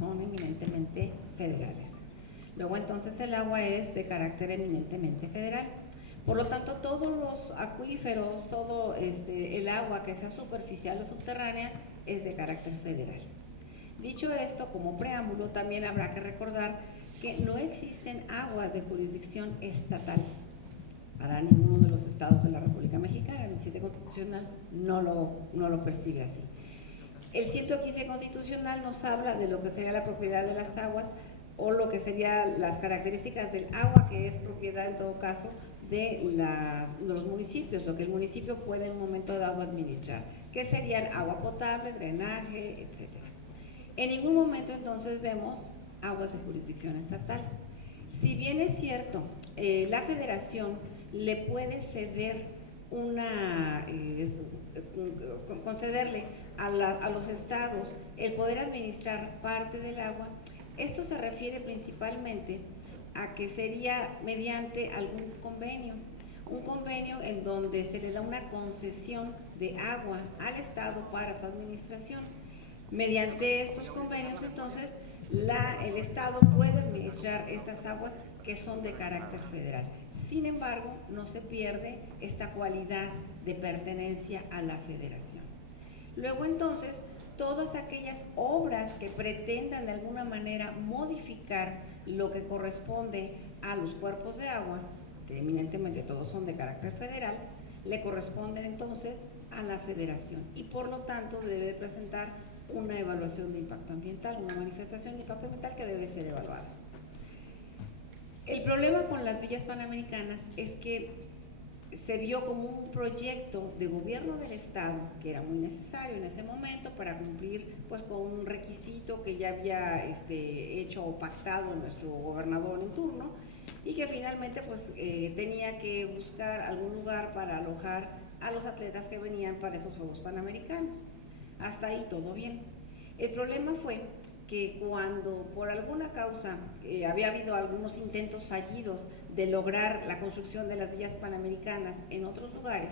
son eminentemente federales. Luego entonces el agua es de carácter eminentemente federal. Por lo tanto, todos los acuíferos, todo el agua que sea superficial o subterránea es de carácter federal. Dicho esto, como preámbulo, también habrá que recordar que no existen aguas de jurisdicción estatal para ninguno de los estados de la República Mexicana. El 17 constitucional no lo percibe así. El 115 constitucional nos habla de lo que sería la propiedad de las aguas o lo que serían las características del agua, que es propiedad en todo caso de los municipios, lo que el municipio puede en un momento dado administrar, que serían agua potable, drenaje, etc. En ningún momento entonces vemos aguas de jurisdicción estatal. Si bien es cierto, la federación le puede ceder concederle a los estados el poder administrar parte del agua. Esto se refiere principalmente a que sería mediante algún convenio, un convenio en donde se le da una concesión de agua al estado para su administración. Mediante estos convenios, entonces, el estado puede administrar estas aguas que son de carácter federal. Sin embargo, no se pierde esta cualidad de pertenencia a la federación. Luego, entonces, todas aquellas obras que pretendan de alguna manera modificar lo que corresponde a los cuerpos de agua, que eminentemente todos son de carácter federal, le corresponden entonces a la federación y por lo tanto debe de presentar una evaluación de impacto ambiental, una manifestación de impacto ambiental que debe ser evaluada. El problema con las villas panamericanas es que se vio como un proyecto de gobierno del estado que era muy necesario en ese momento para cumplir pues con un requisito que ya había hecho o pactado nuestro gobernador en turno y que finalmente pues tenía que buscar algún lugar para alojar a los atletas que venían para esos Juegos Panamericanos. Hasta ahí todo bien. El problema fue que cuando por alguna causa había habido algunos intentos fallidos de lograr la construcción de las villas panamericanas en otros lugares,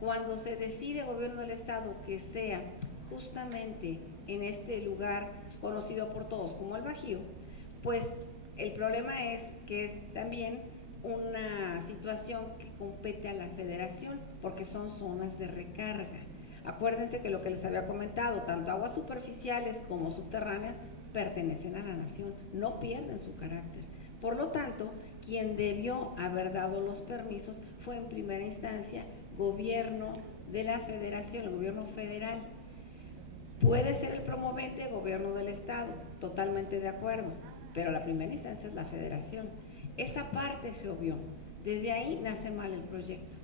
cuando se decide gobierno del estado que sea justamente en este lugar conocido por todos como el Bajío, pues el problema es que es también una situación que compete a la federación porque son zonas de recarga. Acuérdense que lo que les había comentado, tanto aguas superficiales como subterráneas pertenecen a la nación, no pierden su carácter. Por lo tanto, quien debió haber dado los permisos fue en primera instancia gobierno de la federación, el gobierno federal. Puede ser el promovente gobierno del estado, totalmente de acuerdo, pero la primera instancia es la federación. Esa parte se obvió. Desde ahí nace mal el proyecto,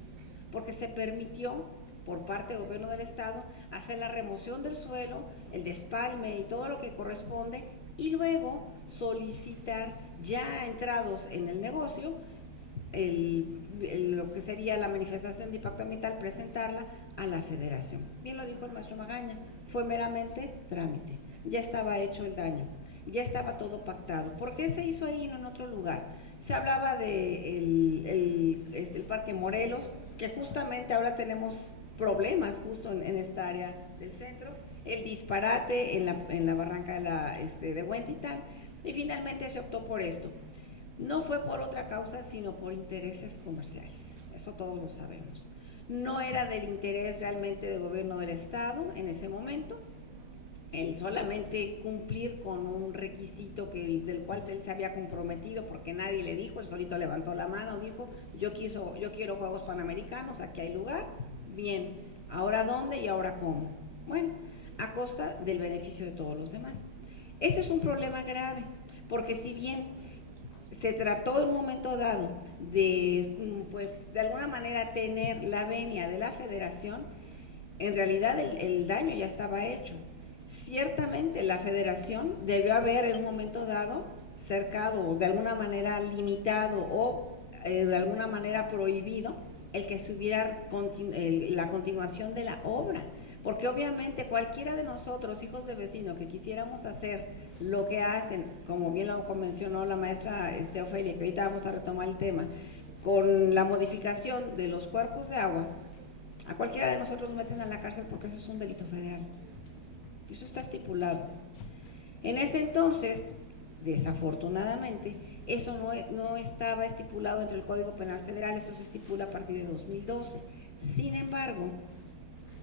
porque se permitió por parte del gobierno del estado hacer la remoción del suelo, el despalme y todo lo que corresponde y luego solicitar ya entrados en el negocio lo que sería la manifestación de impacto ambiental, presentarla a la federación. Bien lo dijo el maestro Magaña, fue meramente trámite, ya estaba hecho el daño, ya estaba todo pactado. ¿Por qué se hizo ahí y no en otro lugar? Se hablaba del Parque Morelos, que justamente ahora tenemos problemas justo en esta área del centro, el disparate en la barranca de Huentitán, y finalmente se optó por esto. No fue por otra causa, sino por intereses comerciales, eso todos lo sabemos. No era del interés realmente del gobierno del estado en ese momento, el solamente cumplir con un requisito del cual él se había comprometido porque nadie le dijo, él solito levantó la mano, dijo, yo quiero Juegos Panamericanos, aquí hay lugar. Bien, ¿ahora dónde y ahora cómo? Bueno, a costa del beneficio de todos los demás. Este es un problema grave, porque si bien se trató en un momento dado de, pues, de alguna manera tener la venia de la federación, en realidad el daño ya estaba hecho. Ciertamente la federación debió haber en un momento dado cercado o de alguna manera limitado o de alguna manera prohibido el que se hubiera la continuación de la obra, porque obviamente cualquiera de nosotros, hijos de vecinos, que quisiéramos hacer lo que hacen, como bien lo mencionó la maestra Ofelia, que ahorita vamos a retomar el tema, con la modificación de los cuerpos de agua, a cualquiera de nosotros nos meten a la cárcel porque eso es un delito federal, eso está estipulado. En ese entonces, desafortunadamente, eso no estaba estipulado dentro del Código Penal Federal, esto se estipula a partir de 2012. Sin embargo,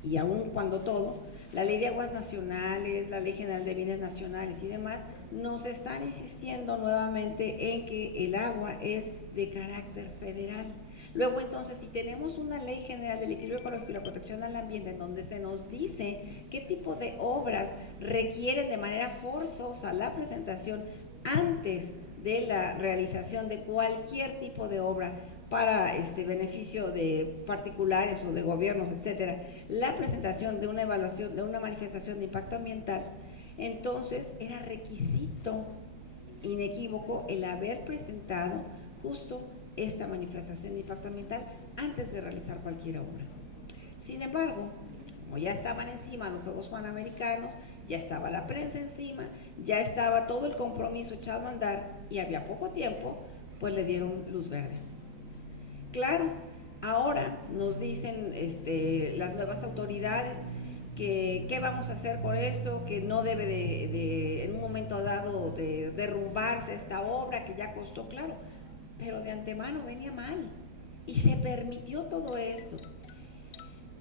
y aun cuando todo, la Ley de Aguas Nacionales, la Ley General de Bienes Nacionales y demás, nos están insistiendo nuevamente en que el agua es de carácter federal. Luego entonces, si tenemos una Ley General del Equilibrio Ecológico y la Protección al Ambiente, en donde se nos dice qué tipo de obras requieren de manera forzosa la presentación antes de la realización de cualquier tipo de obra para beneficio de particulares o de gobiernos, etcétera, la presentación de una evaluación, de una manifestación de impacto ambiental, entonces era requisito inequívoco el haber presentado justo esta manifestación de impacto ambiental antes de realizar cualquier obra. Sin embargo, como ya estaban encima los Juegos Panamericanos, ya estaba la prensa encima, ya estaba todo el compromiso echado a andar y había poco tiempo, pues le dieron luz verde. Claro, ahora nos dicen las nuevas autoridades que qué vamos a hacer con esto, que no debe de en un momento dado de derrumbarse esta obra que ya costó, claro, pero de antemano venía mal y se permitió todo esto.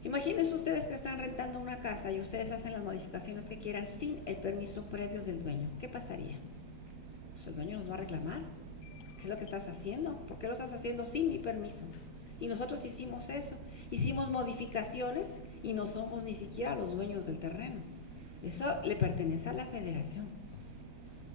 Imagínense ustedes que están rentando una casa y ustedes hacen las modificaciones que quieran sin el permiso previo del dueño. ¿Qué pasaría? Pues el dueño nos va a reclamar. ¿Qué es lo que estás haciendo? ¿Por qué lo estás haciendo sin mi permiso? Y nosotros hicimos eso. Hicimos modificaciones y no somos ni siquiera los dueños del terreno. Eso le pertenece a la federación.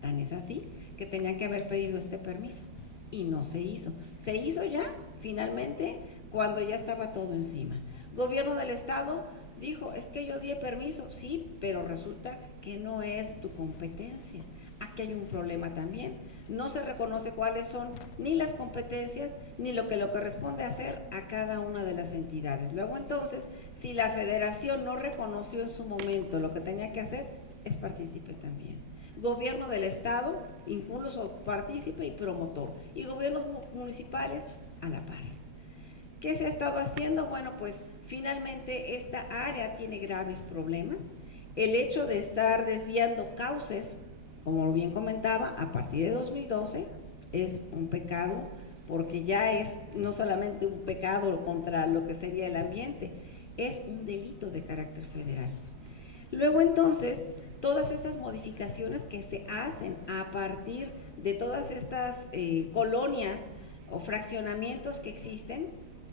Tan es así que tenían que haber pedido este permiso y no se hizo. Se hizo ya finalmente cuando ya estaba todo encima. Gobierno del Estado dijo, es que yo di el permiso, sí, pero resulta que no es tu competencia. Aquí hay un problema también. No se reconoce cuáles son ni las competencias ni lo que corresponde hacer a cada una de las entidades. Luego entonces, si la federación no reconoció en su momento lo que tenía que hacer, es partícipe también. Gobierno del Estado, incluso partícipe y promotor. Y gobiernos municipales a la par. ¿Qué se ha estado haciendo? Bueno, pues finalmente esta área tiene graves problemas. El hecho de estar desviando cauces, como bien comentaba, a partir de 2012 es un pecado, porque ya es no solamente un pecado contra lo que sería el ambiente, es un delito de carácter federal. Luego entonces, todas estas modificaciones que se hacen a partir de todas estas colonias o fraccionamientos que existen,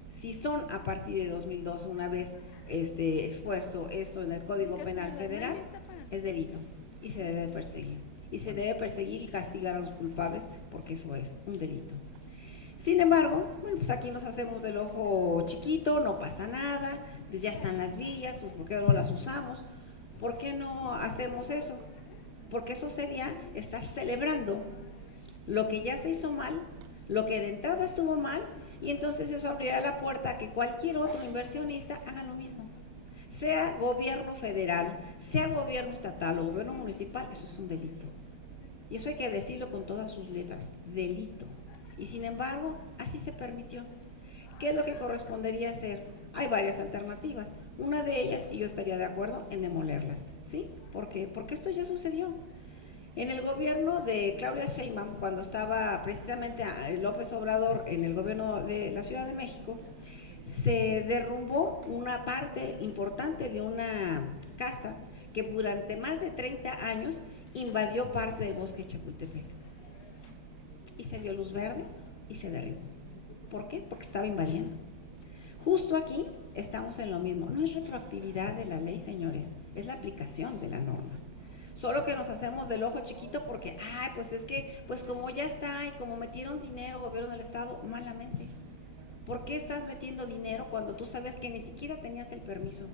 si son a partir de 2012, una vez expuesto esto en el Código Penal Federal, es delito y se debe perseguir. Y se debe perseguir y castigar a los culpables porque eso es un delito. Sin embargo, bueno, pues aquí nos hacemos del ojo chiquito, no pasa nada, pues ya están las vías, pues ¿por qué no las usamos? ¿Por qué no hacemos eso? Porque eso sería estar celebrando lo que ya se hizo mal, lo que de entrada estuvo mal, y entonces eso abrirá la puerta a que cualquier otro inversionista haga lo mismo. Sea gobierno federal, sea gobierno estatal o gobierno municipal, eso es un delito. Y eso hay que decirlo con todas sus letras, delito. Y sin embargo, así se permitió. ¿Qué es lo que correspondería hacer? Hay varias alternativas. Una de ellas, y yo estaría de acuerdo en demolerlas, ¿sí? ¿Por qué? Porque esto ya sucedió. En el gobierno de Claudia Sheinbaum, cuando estaba precisamente López Obrador en el gobierno de la Ciudad de México, se derrumbó una parte importante de una casa que durante más de 30 años invadió parte del bosque de Chapultepec. Y se dio luz verde y se derribó. ¿Por qué? Porque estaba invadiendo. Justo aquí estamos en lo mismo. No es retroactividad de la ley, señores, es la aplicación de la norma. Solo que nos hacemos del ojo chiquito porque, pues es que, pues como ya está y como metieron dinero gobierno del Estado, malamente. ¿Por qué estás metiendo dinero cuando tú sabes que ni siquiera tenías el permiso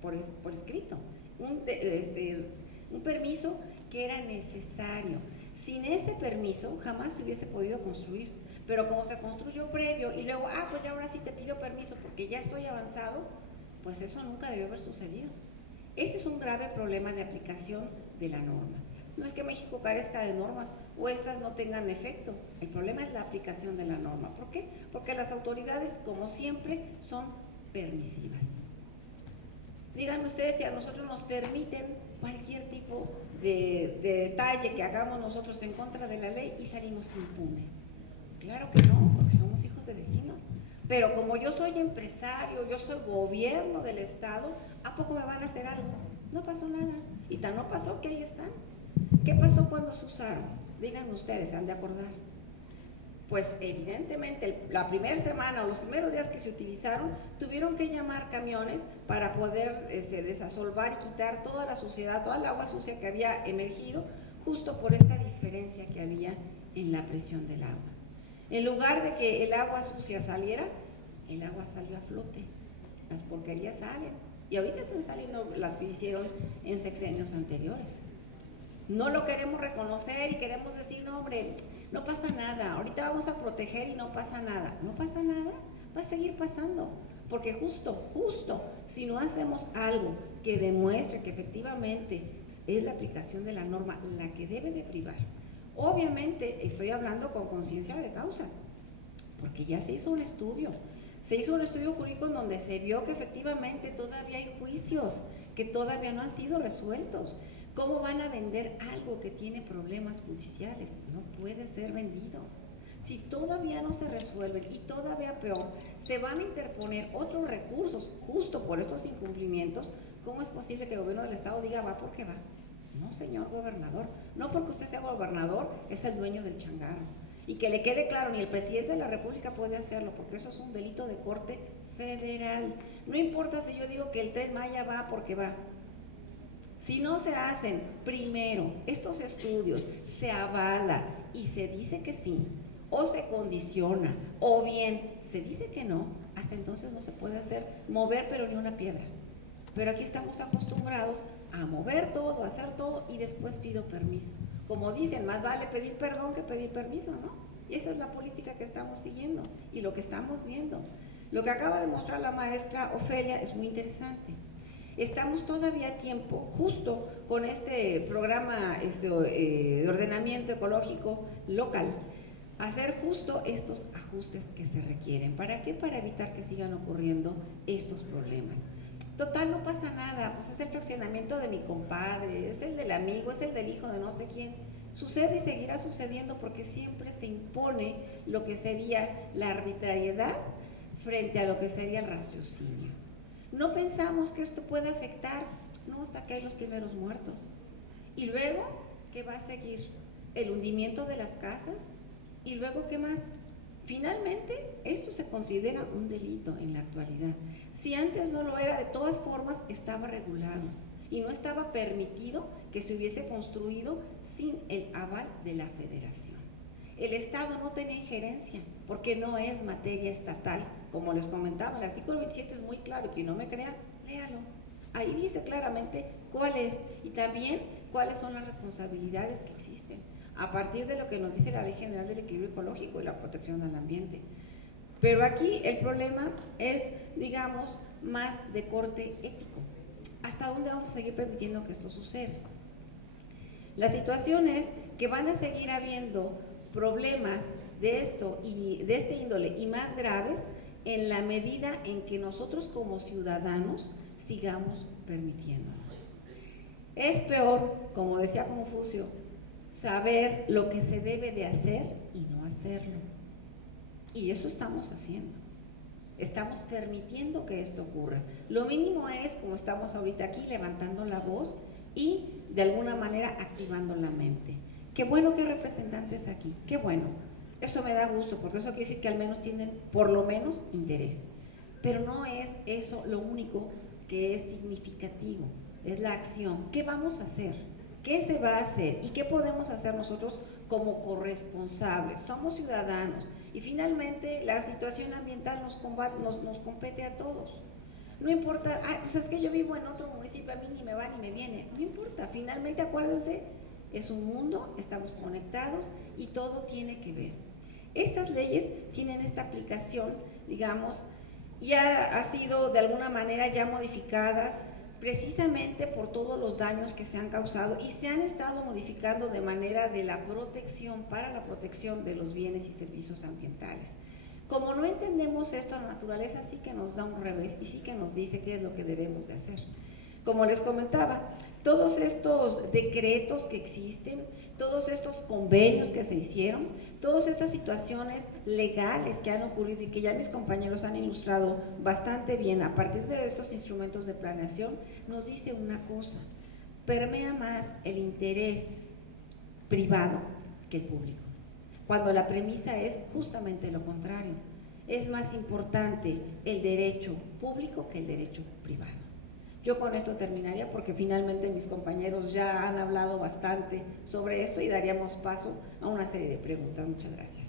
por escrito? Un permiso que era necesario. Sin ese permiso jamás se hubiese podido construir, pero como se construyó previo y luego, pues ya ahora sí te pido permiso porque ya estoy avanzado, pues eso nunca debió haber sucedido. Ese es un grave problema de aplicación de la norma. No es que México carezca de normas o estas no tengan efecto, el problema es la aplicación de la norma. ¿Por qué? Porque las autoridades, como siempre, son permisivas. Díganme ustedes si a nosotros nos permiten cualquier tipo de detalle que hagamos nosotros en contra de la ley y salimos impunes. Claro que no, porque somos hijos de vecinos. Pero como yo soy empresario, yo soy gobierno del Estado, ¿a poco me van a hacer algo? No pasó nada. Y tan no pasó que ahí están. ¿Qué pasó cuando se usaron? Díganme ustedes, ¿se han de acordar? Pues evidentemente la primera semana o los primeros días que se utilizaron, tuvieron que llamar camiones para poder desasolvar y quitar toda la suciedad, toda el agua sucia que había emergido, justo por esta diferencia que había en la presión del agua. En lugar de que el agua sucia saliera, el agua salió a flote. Las porquerías salen. Y ahorita están saliendo las que hicieron en sexenios anteriores. No lo queremos reconocer y queremos decir, no hombre, no pasa nada, ahorita vamos a proteger y no pasa nada. No pasa nada, va a seguir pasando. Porque justo, si no hacemos algo que demuestre que efectivamente es la aplicación de la norma la que debe de privar. Obviamente estoy hablando con conciencia de causa, porque ya se hizo un estudio jurídico en donde se vio que efectivamente todavía hay juicios que todavía no han sido resueltos. ¿Cómo van a vender algo que tiene problemas judiciales? No puede ser vendido. Si todavía no se resuelven y todavía peor, se van a interponer otros recursos justo por estos incumplimientos, ¿cómo es posible que el gobierno del Estado diga va porque va? No, señor gobernador, no porque usted sea gobernador es el dueño del changarro. Y que le quede claro, ni el presidente de la República puede hacerlo, porque eso es un delito de corte federal. No importa si yo digo que el Tren Maya va porque va. Si no se hacen primero estos estudios, se avala y se dice que sí, o se condiciona, o bien se dice que no, hasta entonces no se puede mover pero ni una piedra. Pero aquí estamos acostumbrados a mover todo, a hacer todo y después pido permiso. Como dicen, más vale pedir perdón que pedir permiso, ¿no? Y esa es la política que estamos siguiendo y lo que estamos viendo. Lo que acaba de mostrar la maestra Ofelia es muy interesante. Estamos todavía a tiempo, justo con este programa de ordenamiento ecológico local, hacer justo estos ajustes que se requieren. ¿Para qué? Para evitar que sigan ocurriendo estos problemas. Total, no pasa nada, pues es el fraccionamiento de mi compadre, es el del amigo, es el del hijo de no sé quién. Sucede y seguirá sucediendo porque siempre se impone lo que sería la arbitrariedad frente a lo que sería el raciocinio. No pensamos que esto puede afectar, no, hasta que hay los primeros muertos. Y luego, ¿qué va a seguir? El hundimiento de las casas. Y luego, ¿qué más? Finalmente, esto se considera un delito en la actualidad. Si antes no lo era, de todas formas estaba regulado y no estaba permitido que se hubiese construido sin el aval de la Federación. El Estado no tenía injerencia porque no es materia estatal. Como les comentaba, el artículo 27 es muy claro, quien no me crea, léalo. Ahí dice claramente cuál es y también cuáles son las responsabilidades que existen a partir de lo que nos dice la Ley General del Equilibrio Ecológico y la protección al ambiente. Pero aquí el problema es, digamos, más de corte ético. ¿Hasta dónde vamos a seguir permitiendo que esto suceda? La situación es que van a seguir habiendo problemas de esto y de este índole y más graves en la medida en que nosotros como ciudadanos sigamos permitiéndonos. Es peor, como decía Confucio, saber lo que se debe de hacer y no hacerlo. Y eso estamos haciendo. Estamos permitiendo que esto ocurra. Lo mínimo es, como estamos ahorita aquí, levantando la voz y de alguna manera activando la mente. Qué bueno que hay representantes aquí, qué bueno. Eso me da gusto, porque eso quiere decir que al menos tienen, por lo menos, interés. Pero no es eso lo único que es significativo, es la acción. ¿Qué vamos a hacer? ¿Qué se va a hacer? ¿Y qué podemos hacer nosotros como corresponsables? Somos ciudadanos y finalmente la situación ambiental nos compete a todos. No importa, pues es que yo vivo en otro municipio, a mí ni me va ni me viene. No importa, finalmente acuérdense, es un mundo, estamos conectados y todo tiene que ver. Estas leyes tienen esta aplicación, digamos, ya ha sido de alguna manera ya modificadas precisamente por todos los daños que se han causado y se han estado modificando de manera de la protección, para la protección de los bienes y servicios ambientales. Como no entendemos esto, la naturaleza sí que nos da un revés y sí que nos dice qué es lo que debemos de hacer. Como les comentaba, todos estos decretos que existen, todos estos convenios que se hicieron, todas estas situaciones legales que han ocurrido y que ya mis compañeros han ilustrado bastante bien a partir de estos instrumentos de planeación, nos dice una cosa: permea más el interés privado que el público, cuando la premisa es justamente lo contrario. Es más importante el derecho público que el derecho privado. Yo con esto terminaría porque finalmente mis compañeros ya han hablado bastante sobre esto y daríamos paso a una serie de preguntas. Muchas gracias.